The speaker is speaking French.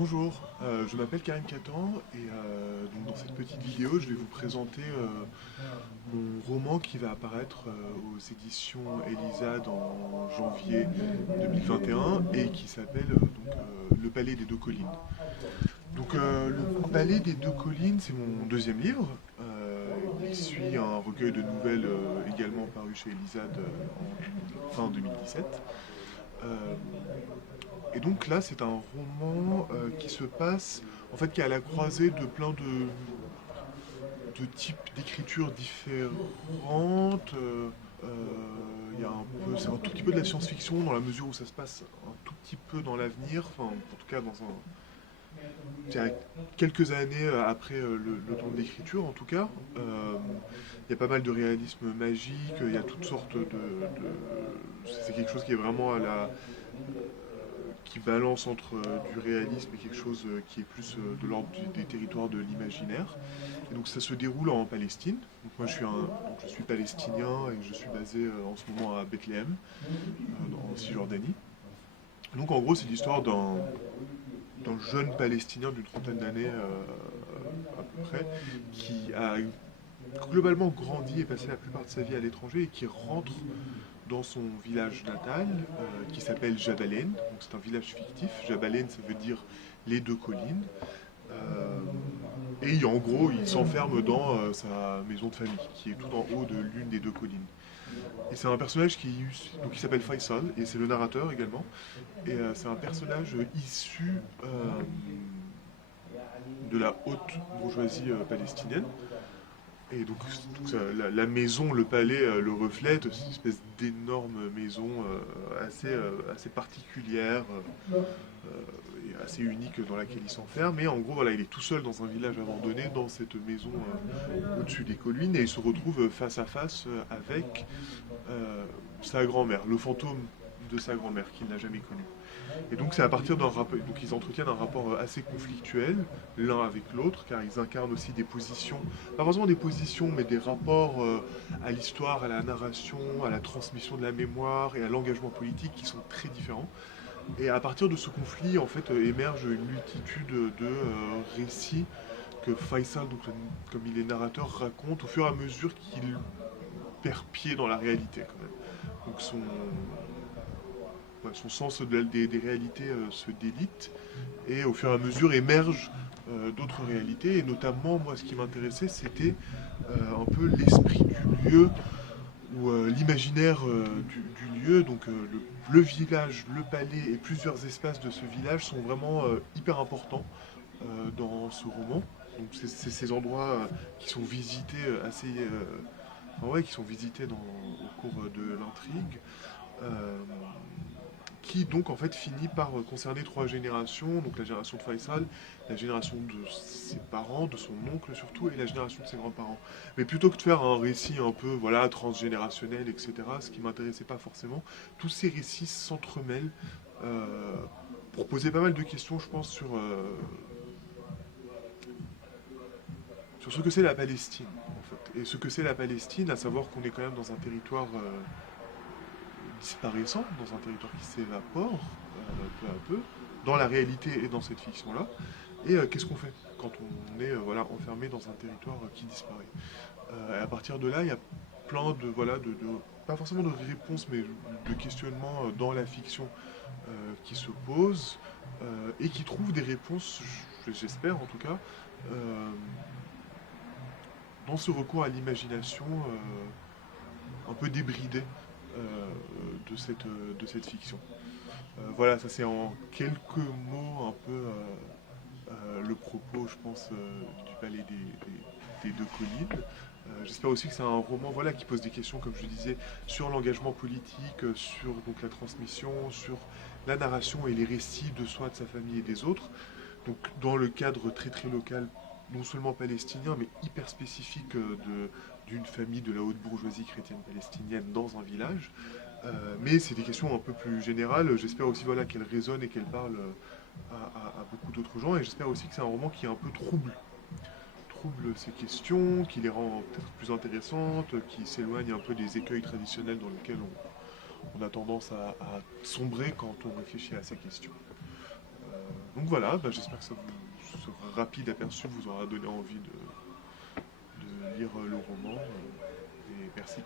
Bonjour, je m'appelle Karim Katan et donc dans cette petite vidéo je vais vous présenter mon roman qui va apparaître aux éditions Elisa en janvier 2021 et qui s'appelle Le Palais des Deux Collines. Le Palais des Deux Collines, c'est mon deuxième livre. Il suit un recueil de nouvelles également paru chez Elisa en fin 2017. Euh, et donc là, c'est un roman qui se passe, en fait, qui est à la croisée de plein de types d'écriture différentes. Euh, il y a un peu, c'est un tout petit peu de la science-fiction dans la mesure où ça se passe un tout petit peu dans l'avenir, enfin, en tout cas c'est à quelques années après le temps de l'écriture, en tout cas. Il y a pas mal de réalisme magique, il y a toutes sortes c'est quelque chose qui est vraiment qui balance entre du réalisme et quelque chose qui est plus de l'ordre des territoires de l'imaginaire. Et donc ça se déroule en Palestine. Donc moi je suis palestinien et je suis basé en ce moment à Bethléem, en Cisjordanie. Donc en gros c'est l'histoire d'un jeune Palestinien d'une trentaine d'années à peu près, qui a globalement grandi et passé la plupart de sa vie à l'étranger et qui rentre dans son village natal qui s'appelle Jabalen. Donc c'est un village fictif. Jabalen, ça veut dire les deux collines. Euh, et en gros, il s'enferme dans sa maison de famille, qui est tout en haut de l'une des deux collines. Et c'est un personnage donc, qui s'appelle Faisal, et c'est le narrateur également. Et c'est un personnage issu de la haute bourgeoisie palestinienne. Et donc, la maison, le palais le reflète, c'est une espèce d'énorme maison assez particulière et assez unique dans laquelle il s'enferme. Mais en gros, voilà, il est tout seul dans un village abandonné, dans cette maison au-dessus des collines, et il se retrouve face à face avec sa grand-mère, le fantôme de sa grand-mère qu'il n'a jamais connue. Et donc c'est à partir d'un rapport, donc ils entretiennent un rapport assez conflictuel l'un avec l'autre, car ils incarnent aussi des positions, pas forcément des positions, mais des rapports à l'histoire, à la narration, à la transmission de la mémoire et à l'engagement politique qui sont très différents. Et à partir de ce conflit, en fait, émerge une multitude de récits que Faisal, donc, comme il est narrateur, raconte au fur et à mesure qu'il perd pied dans la réalité quand même. Donc son sens des réalités se délite et au fur et à mesure émergent d'autres réalités. Et notamment, moi, ce qui m'intéressait, c'était un peu l'esprit du lieu ou l'imaginaire du lieu. Donc le village, le palais et plusieurs espaces de ce village sont vraiment hyper importants dans ce roman. Donc c'est ces endroits qui sont visités enfin, ouais, qui sont visités au cours de l'intrigue. Euh, qui donc en fait finit par concerner trois générations, donc la génération de Faisal, la génération de ses parents, de son oncle surtout, et la génération de ses grands-parents. Mais plutôt que de faire un récit un peu voilà transgénérationnel, etc., ce qui m'intéressait pas forcément, tous ces récits s'entremêlent euh, pour poser pas mal de questions, je pense, sur ce que c'est la Palestine, en fait. Et ce que c'est la Palestine, à savoir qu'on est quand même dans un territoire disparaissant, dans un territoire qui s'évapore peu à peu, dans la réalité et dans cette fiction-là. Et qu'est-ce qu'on fait quand on est voilà, enfermé dans un territoire qui disparaît. Et à partir de là, il y a plein pas forcément de réponses, mais de questionnements dans la fiction qui se posent et qui trouvent des réponses, j'espère en tout cas, euh, dans ce recours à l'imagination un peu débridé euh, de cette fiction. Voilà, ça c'est en quelques mots un peu le propos, je pense, du Palais des Deux Collines. J'espère aussi que c'est un roman voilà, qui pose des questions, comme je le disais, sur l'engagement politique, sur donc, la transmission, sur la narration et les récits de soi, de sa famille et des autres. Donc dans le cadre très très local, non seulement palestinien, mais hyper spécifique d'une famille de la haute bourgeoisie chrétienne palestinienne dans un village. Mais c'est des questions un peu plus générales. J'espère aussi voilà, qu'elles résonnent et qu'elles parlent à beaucoup d'autres gens. Et j'espère aussi que c'est un roman qui est un peu trouble ces questions, qui les rend peut-être plus intéressantes, qui s'éloigne un peu des écueils traditionnels dans lesquels on a tendance à sombrer quand on réfléchit à ces questions. Donc voilà, bah, j'espère que ce rapide aperçu vous aura donné envie de lire le roman. Et merci.